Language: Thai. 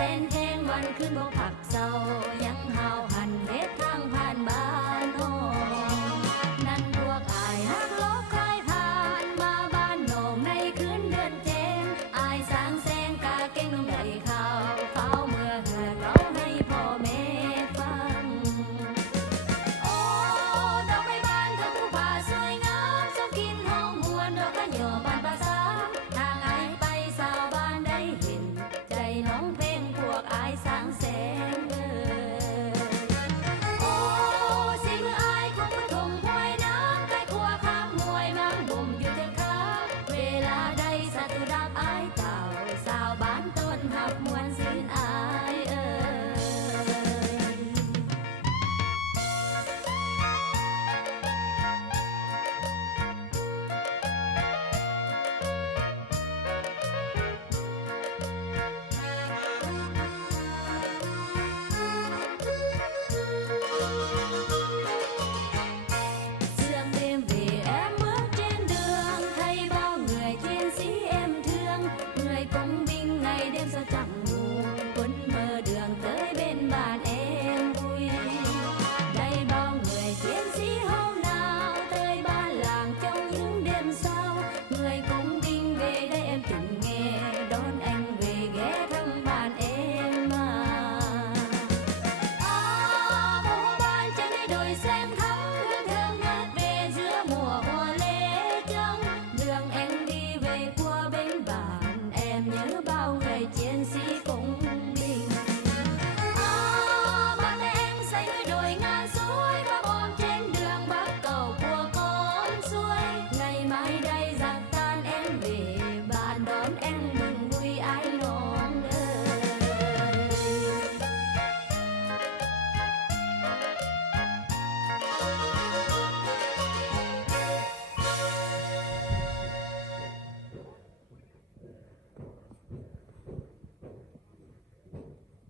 แสนแพงวันขึ้นบ่ผักเศร้า as it